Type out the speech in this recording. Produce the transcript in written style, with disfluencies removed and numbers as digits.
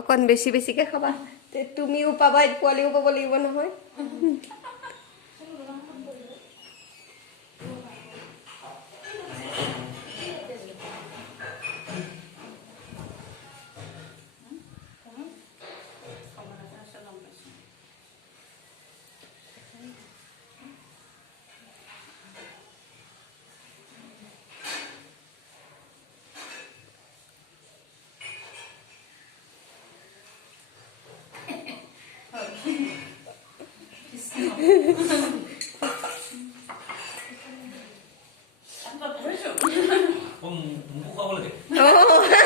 অকণ বেছি বেছিকৈ খাবা তুমিও পাবা পোৱালিও পাব লাগিব নহয় মুখ খুৱাব লাগে